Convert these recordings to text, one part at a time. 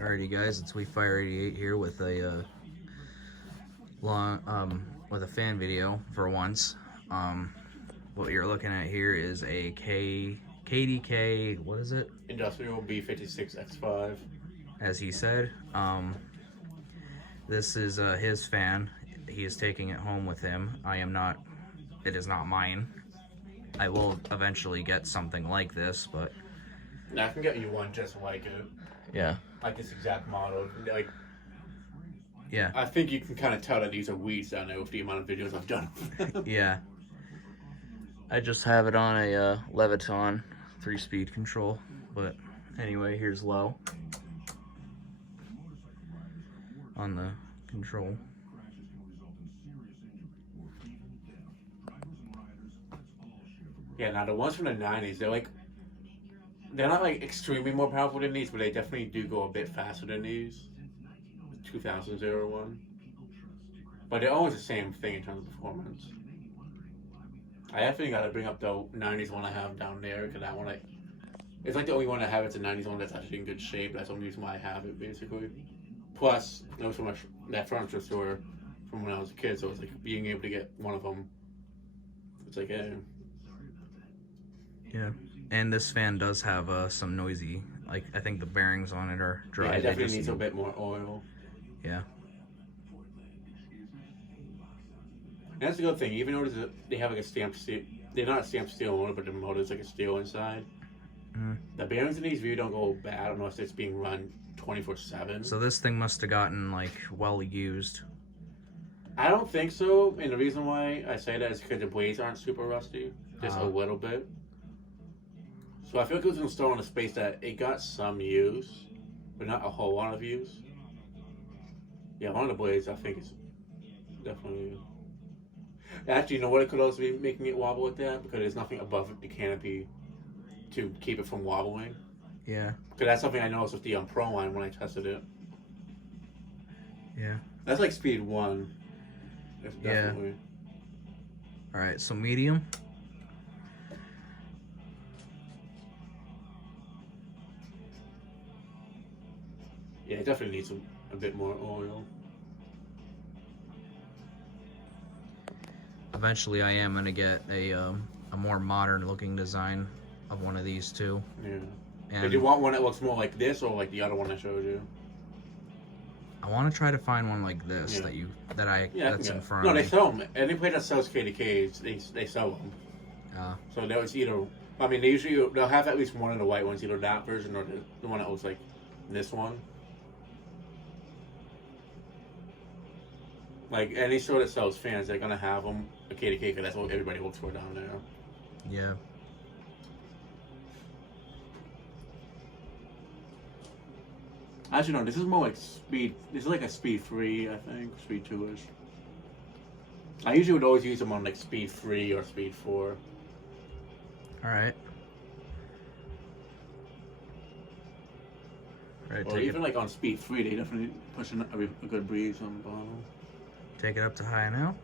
Alrighty guys, it's WeFire88 here with a with a fan video for once. What you're looking at here is a KDK, what is it? Industrial B56X5. As he said. This is his fan. He is taking it home with him. It is not mine. I will eventually get something like this, but Now I can get you one just like it. yeah. Like this exact model. Like, Yeah. I think you can kind of tell that these are weeds down there with the amount of videos I've done. Yeah. I just have it on a Leviton 3-speed control. But anyway, here's low on the control. Yeah, now the ones from the 90s, they're not like extremely more powerful than these, but they definitely do go a bit faster than these. 2000 one. But they're always the same thing in terms of performance. I definitely got to bring up the 90s one I have down there, because that one, it's like the only one I have. It's a 90s one that's actually in good shape. That's the only reason why I have it, basically. Plus, it was from that furniture store from when I was a kid, so it's like being able to get one of them. It's like, yeah. Yeah. And this fan does have some noisy, like, I think the bearings on it are dry. Yeah, it definitely needs a bit more oil. Yeah. And that's a good thing. Even though they have like a stamped steel, they're not a stamped steel motor, but the motor's like a steel inside. Mm-hmm. The bearings in these really don't go bad unless it's being run 24/7. So this thing must have gotten like well used. I don't think so, and the reason why I say that is because the blades aren't super rusty, just a little bit. So I feel like it was installed in a space that it got some use, but not a whole lot of use. Yeah, one of the blades I think is definitely. Actually, you know what? It could also be making it wobble like that because there's nothing above the canopy to keep it from wobbling. Yeah. Because that's something I noticed with the Pro line when I tested it. Yeah. That's like speed 1. It's definitely. Yeah. All right, so medium. Yeah, it definitely needs a bit more oil. Eventually, I am gonna get a more modern looking design of one of these too. Yeah. And Did you want one that looks more like this or like the other one I showed you? I want to try to find one like this Yeah. that's in front No, of me. they sell them. Any place that sells KDKs, they sell them. So that was either. I mean, they'll have at least one of the white ones, either that version or the one that looks like this one. Like any store that sells fans, they're gonna have them a KDK because that's what everybody looks for down there. Yeah. Actually, no. This is more like speed. This is like a speed 3, I think, speed 2-ish. I usually would always use them on like speed 3 or speed 4. All right. Right. Or even like on speed 3, they definitely push a good breeze on the bottom. Take it up to high now.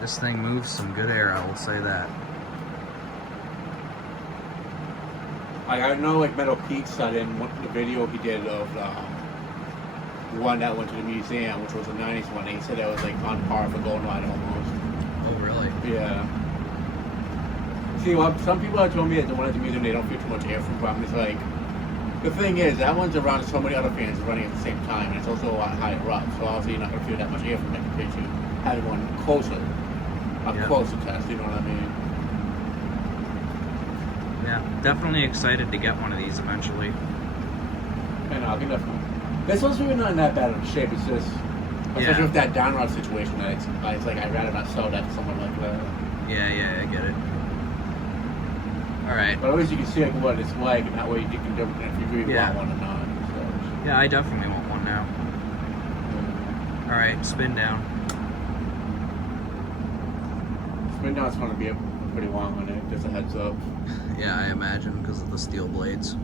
This thing moves some good air, I will say that. I know like Metal Pete said in the video he did of the one that went to the museum, which was a 90s one, he said that was like on par for Goldeneye almost. Oh, really? Yeah. See, well, some people have told me that the one at the museum, they don't feel too much airflow problem. It's like, the thing is, that one's around so many other fans running at the same time, and it's also a lot higher up, so obviously you're not going to feel that much airflow compared to having one closer. Closer test, you know what I mean? Yeah, definitely excited to get one of these eventually. And I can definitely. This one's really not in that bad of a shape. It's just, especially with that downrod situation, that it's like I'd rather not sell that to someone like that. Yeah, I get it. All right. But at least you can see like what it's like, and that way you can determine if you really want one or not. So. Yeah, I definitely want one now. All right, spin down. Right now it's going to be a pretty long on it, just a heads up. Yeah, I imagine, because of the steel blades.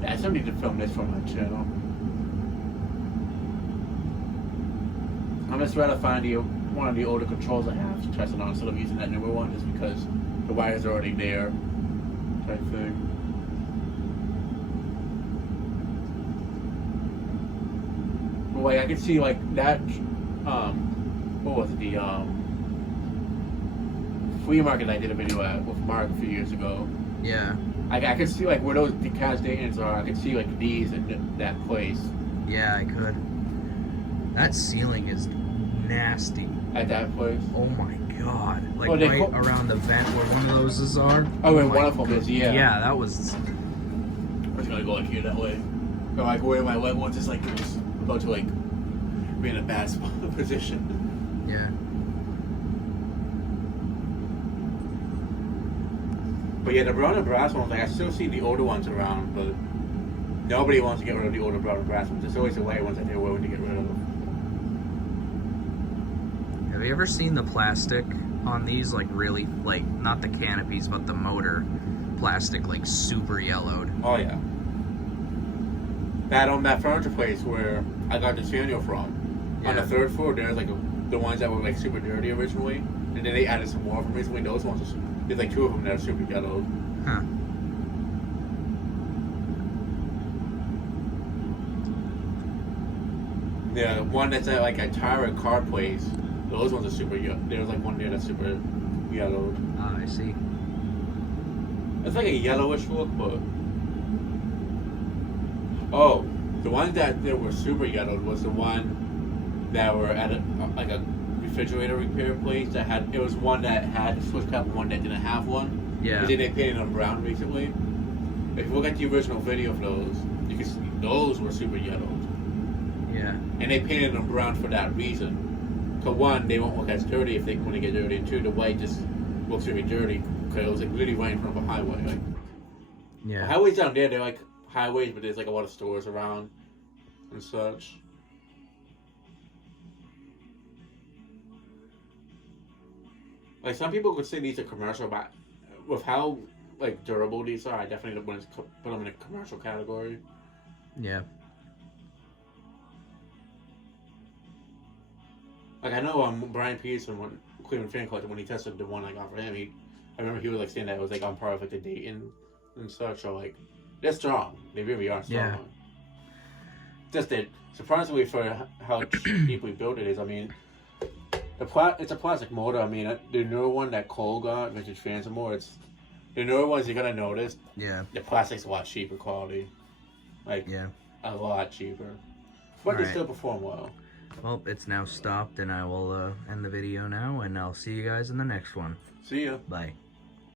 Yeah, I still need to film this for my channel. I'm just rather find one of the older controls I have to test it on instead of using that newer one, just because the wires are already there, type thing. But like I can see like that. What was it? The flea market I did a video at with Mark a few years ago. Yeah. I could see like where those decast Daytons are. I could see like these in that place. Yeah, I could. That ceiling is nasty. At that place. Oh my god. Like Oh, right around the vent where one of those are. Oh, and my one of them is, yeah. Yeah, that was... I was gonna go like here that way. Or like where my leg was, just like it was about to like be in a bad spot position. Yeah. But yeah, the brown and brass ones, like I still see the older ones around, but nobody wants to get rid of the older brown and brass ones. There's always the white ones that they're willing to get rid of. Have you ever seen the plastic on these, like really, like not the canopies, but the motor plastic, like super yellowed? Oh yeah. That furniture place where I got the Daniel from. Yeah. On the third floor, there's like the ones that were like super dirty originally, and then they added some more from recently. Those ones, there's like two of them that are super yellowed. Huh. Yeah, one that's at like a tire and car place. Those ones are super yellow. There's like one there that's super yellowed. Ah, I see. It's like a yellowish look, but oh, the ones that were super yellowed was the one that were at like a refrigerator repair place that had. It was one that had a switch cap and one that didn't have one. Yeah. And then they painted them brown recently. If you look at the original video of those, you can see those were super yellowed. Yeah. And they painted them brown for that reason. So one, they won't look as dirty if they when they get dirty. And two, the white just looks really dirty because it was like literally right in front of a highway. Like, Yeah. highways down there, they're like highways, but there's like a lot of stores around and such. Like some people could say these are commercial, but with how like durable these are, I definitely want to put them in a commercial category. Yeah. Like I know Brian Peterson, when Cleveland fan collector, when he tested the one I got for him, I remember he was like saying that it was like on par with like the Dayton and such. So like they're strong. They really are strong. Yeah. Just that surprisingly for how cheaply built it is. I mean, it's a plastic motor. I mean, the newer one that Cole got, Vintage Fans and more, it's the newer ones you're gonna notice. Yeah. The plastic's a lot cheaper quality. Like Yeah. a lot cheaper. But they Alright. still perform well. Well, it's now stopped, and I will end the video now, and I'll see you guys in the next one. See ya. Bye.